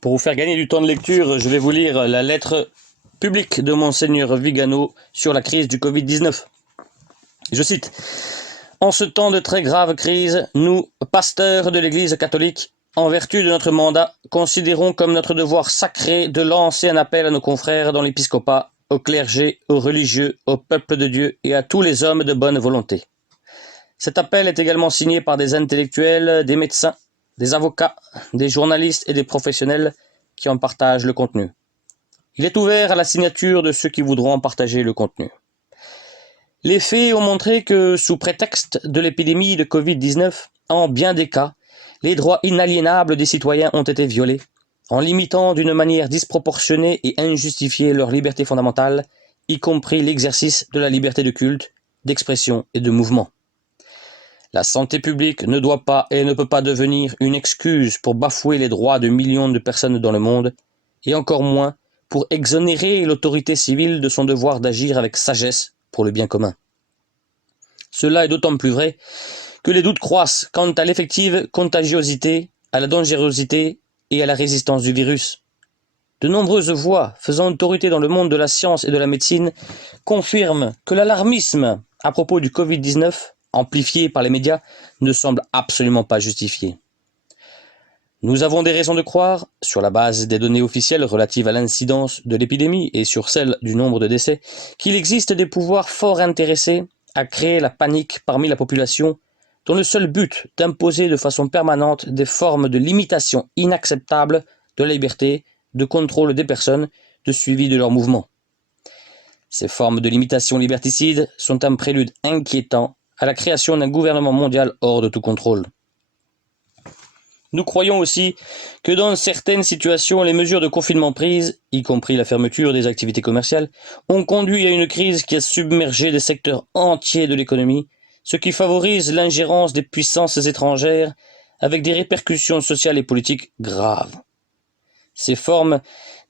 Pour vous faire gagner du temps de lecture, je vais vous lire la lettre publique de Monseigneur Vigano sur la crise du Covid-19. Je cite: « En ce temps de très grave crise, nous, pasteurs de l'Église catholique, en vertu de notre mandat, considérons comme notre devoir sacré de lancer un appel à nos confrères dans l'épiscopat, au clergé, aux religieux, au peuple de Dieu et à tous les hommes de bonne volonté. Cet appel est également signé par des intellectuels, des médecins, des avocats, des journalistes et des professionnels qui en partagent le contenu. Il est ouvert à la signature de ceux qui voudront en partager le contenu. Les faits ont montré que, sous prétexte de l'épidémie de Covid-19, en bien des cas, les droits inaliénables des citoyens ont été violés, en limitant d'une manière disproportionnée et injustifiée leur liberté fondamentale, y compris l'exercice de la liberté de culte, d'expression et de mouvement. La santé publique ne doit pas et ne peut pas devenir une excuse pour bafouer les droits de millions de personnes dans le monde, et encore moins pour exonérer l'autorité civile de son devoir d'agir avec sagesse pour le bien commun. Cela est d'autant plus vrai que les doutes croissent quant à l'effective contagiosité, à la dangerosité et à la résistance du virus. De nombreuses voix faisant autorité dans le monde de la science et de la médecine confirment que l'alarmisme à propos du Covid-19, amplifié par les médias, ne semble absolument pas justifié. Nous avons des raisons de croire, sur la base des données officielles relatives à l'incidence de l'épidémie et sur celle du nombre de décès, qu'il existe des pouvoirs fort intéressés à créer la panique parmi la population, dont le seul but d'imposer de façon permanente des formes de limitation inacceptables de la liberté, de contrôle des personnes, de suivi de leurs mouvements. Ces formes de limitation liberticide sont un prélude inquiétant à la création d'un gouvernement mondial hors de tout contrôle. Nous croyons aussi que dans certaines situations, les mesures de confinement prises, y compris la fermeture des activités commerciales, ont conduit à une crise qui a submergé des secteurs entiers de l'économie, ce qui favorise l'ingérence des puissances étrangères avec des répercussions sociales et politiques graves. Ces formes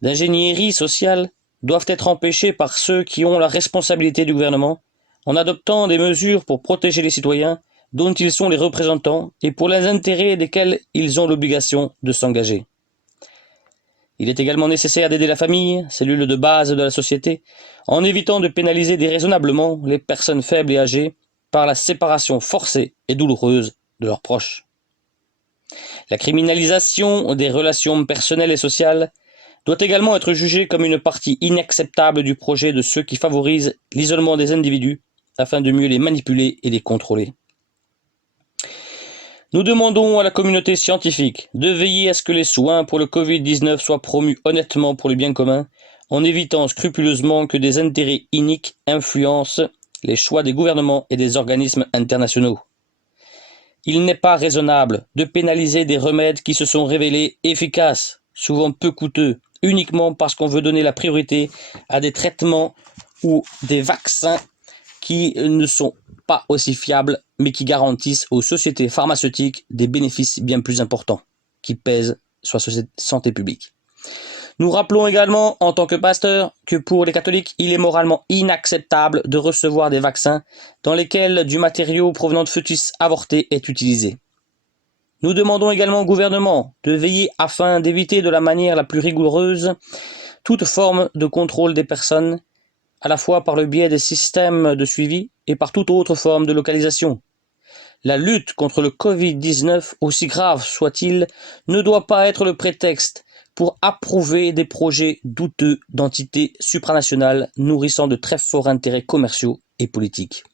d'ingénierie sociale doivent être empêchées par ceux qui ont la responsabilité du gouvernement en adoptant des mesures pour protéger les citoyens dont ils sont les représentants et pour les intérêts desquels ils ont l'obligation de s'engager. Il est également nécessaire d'aider la famille, cellule de base de la société, en évitant de pénaliser déraisonnablement les personnes faibles et âgées par la séparation forcée et douloureuse de leurs proches. La criminalisation des relations personnelles et sociales doit également être jugée comme une partie inacceptable du projet de ceux qui favorisent l'isolement des individus afin de mieux les manipuler et les contrôler. Nous demandons à la communauté scientifique de veiller à ce que les soins pour le Covid-19 soient promus honnêtement pour le bien commun, en évitant scrupuleusement que des intérêts iniques influencent les choix des gouvernements et des organismes internationaux. Il n'est pas raisonnable de pénaliser des remèdes qui se sont révélés efficaces, souvent peu coûteux, uniquement parce qu'on veut donner la priorité à des traitements ou des vaccins qui ne sont pas aussi fiables, mais qui garantissent aux sociétés pharmaceutiques des bénéfices bien plus importants, qui pèsent sur la santé publique. Nous rappelons également, en tant que pasteurs, que pour les catholiques, il est moralement inacceptable de recevoir des vaccins dans lesquels du matériau provenant de fœtus avortés est utilisé. Nous demandons également au gouvernement de veiller afin d'éviter de la manière la plus rigoureuse toute forme de contrôle des personnes, à la fois par le biais des systèmes de suivi et par toute autre forme de localisation. La lutte contre le Covid-19, aussi grave soit-il, ne doit pas être le prétexte pour approuver des projets douteux d'entités supranationales nourrissant de très forts intérêts commerciaux et politiques.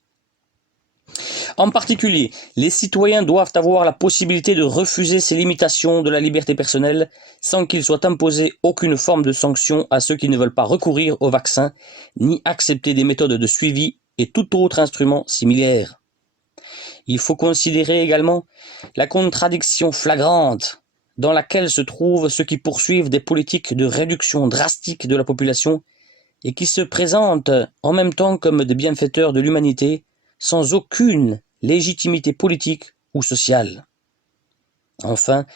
En particulier, les citoyens doivent avoir la possibilité de refuser ces limitations de la liberté personnelle sans qu'il soit imposé aucune forme de sanction à ceux qui ne veulent pas recourir au vaccin ni accepter des méthodes de suivi et tout autre instrument similaire. Il faut considérer également la contradiction flagrante dans laquelle se trouvent ceux qui poursuivent des politiques de réduction drastique de la population et qui se présentent en même temps comme des bienfaiteurs de l'humanité sans aucune légitimité politique ou sociale. Enfin,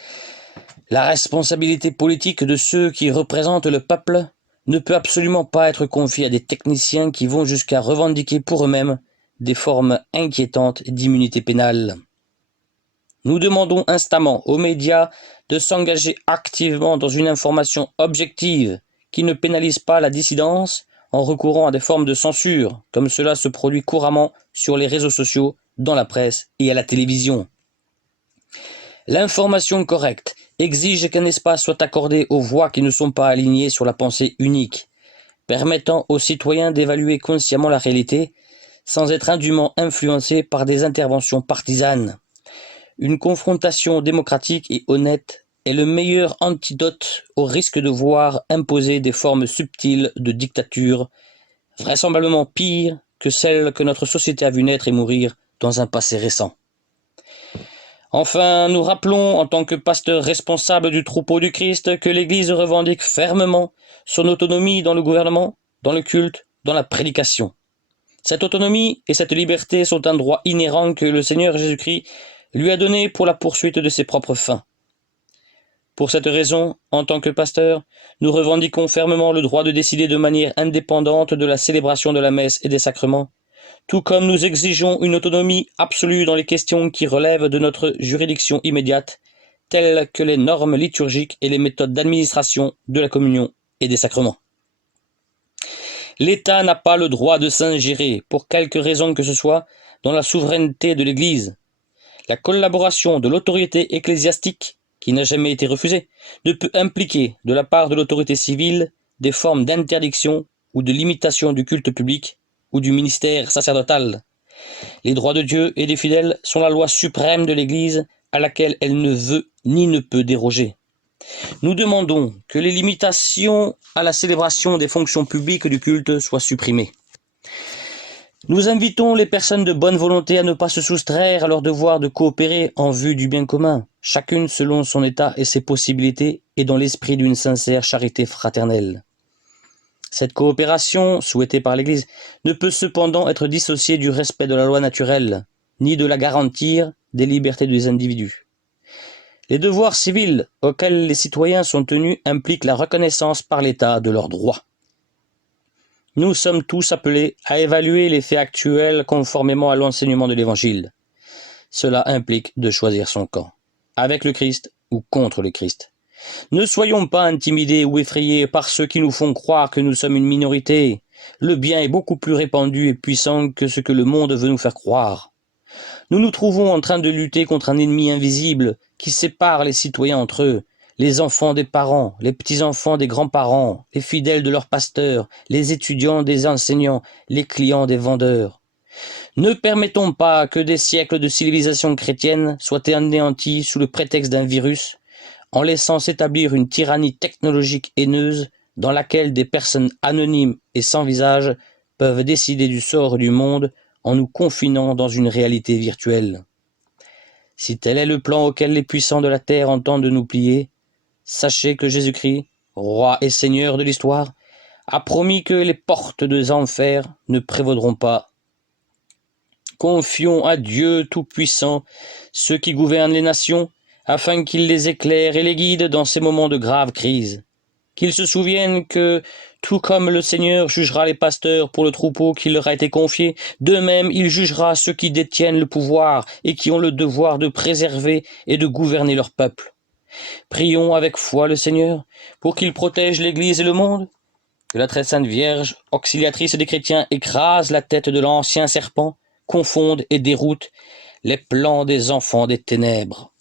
la responsabilité politique de ceux qui représentent le peuple ne peut absolument pas être confiée à des techniciens qui vont jusqu'à revendiquer pour eux-mêmes des formes inquiétantes d'immunité pénale. Nous demandons instamment aux médias de s'engager activement dans une information objective qui ne pénalise pas la dissidence en recourant à des formes de censure, comme cela se produit couramment sur les réseaux sociaux, dans la presse et à la télévision. L'information correcte exige qu'un espace soit accordé aux voix qui ne sont pas alignées sur la pensée unique, permettant aux citoyens d'évaluer consciemment la réalité sans être indûment influencés par des interventions partisanes. Une confrontation démocratique et honnête est le meilleur antidote au risque de voir imposer des formes subtiles de dictature, vraisemblablement pires que celles que notre société a vu naître et mourir dans un passé récent. Enfin, nous rappelons en tant que pasteurs responsables du troupeau du Christ que l'Église revendique fermement son autonomie dans le gouvernement, dans le culte, dans la prédication. Cette autonomie et cette liberté sont un droit inhérent que le Seigneur Jésus-Christ lui a donné pour la poursuite de ses propres fins. Pour cette raison, en tant que pasteurs, nous revendiquons fermement le droit de décider de manière indépendante de la célébration de la messe et des sacrements, tout comme nous exigeons une autonomie absolue dans les questions qui relèvent de notre juridiction immédiate, telles que les normes liturgiques et les méthodes d'administration de la communion et des sacrements. L'État n'a pas le droit de s'ingérer, pour quelque raison que ce soit, dans la souveraineté de l'Église. La collaboration de l'autorité ecclésiastique, qui n'a jamais été refusée, ne peut impliquer, de la part de l'autorité civile, des formes d'interdiction ou de limitation du culte public ou du ministère sacerdotal. Les droits de Dieu et des fidèles sont la loi suprême de l'Église à laquelle elle ne veut ni ne peut déroger. Nous demandons que les limitations à la célébration des fonctions publiques du culte soient supprimées. Nous invitons les personnes de bonne volonté à ne pas se soustraire à leur devoir de coopérer en vue du bien commun, chacune selon son état et ses possibilités et dans l'esprit d'une sincère charité fraternelle. Cette coopération, souhaitée par l'Église, ne peut cependant être dissociée du respect de la loi naturelle, ni de la garantir des libertés des individus. Les devoirs civils auxquels les citoyens sont tenus impliquent la reconnaissance par l'État de leurs droits. Nous sommes tous appelés à évaluer les faits actuels conformément à l'enseignement de l'Évangile. Cela implique de choisir son camp, avec le Christ ou contre le Christ. Ne soyons pas intimidés ou effrayés par ceux qui nous font croire que nous sommes une minorité. Le bien est beaucoup plus répandu et puissant que ce que le monde veut nous faire croire. Nous nous trouvons en train de lutter contre un ennemi invisible qui sépare les citoyens entre eux, les enfants des parents, les petits-enfants des grands-parents, les fidèles de leurs pasteurs, les étudiants des enseignants, les clients des vendeurs. Ne permettons pas que des siècles de civilisation chrétienne soient anéantis sous le prétexte d'un virus, en laissant s'établir une tyrannie technologique haineuse dans laquelle des personnes anonymes et sans visage peuvent décider du sort du monde en nous confinant dans une réalité virtuelle. Si tel est le plan auquel les puissants de la terre entendent nous plier, sachez que Jésus-Christ, roi et seigneur de l'histoire, a promis que les portes des enfers ne prévaudront pas. Confions à Dieu Tout-Puissant ceux qui gouvernent les nations, afin qu'il les éclaire et les guide dans ces moments de grave crise. Qu'ils se souviennent que, tout comme le Seigneur jugera les pasteurs pour le troupeau qui leur a été confié, de même il jugera ceux qui détiennent le pouvoir et qui ont le devoir de préserver et de gouverner leur peuple. Prions avec foi le Seigneur pour qu'il protège l'Église et le monde. Que la très sainte Vierge, auxiliatrice des chrétiens, écrase la tête de l'ancien serpent, confonde et déroute les plans des enfants des ténèbres.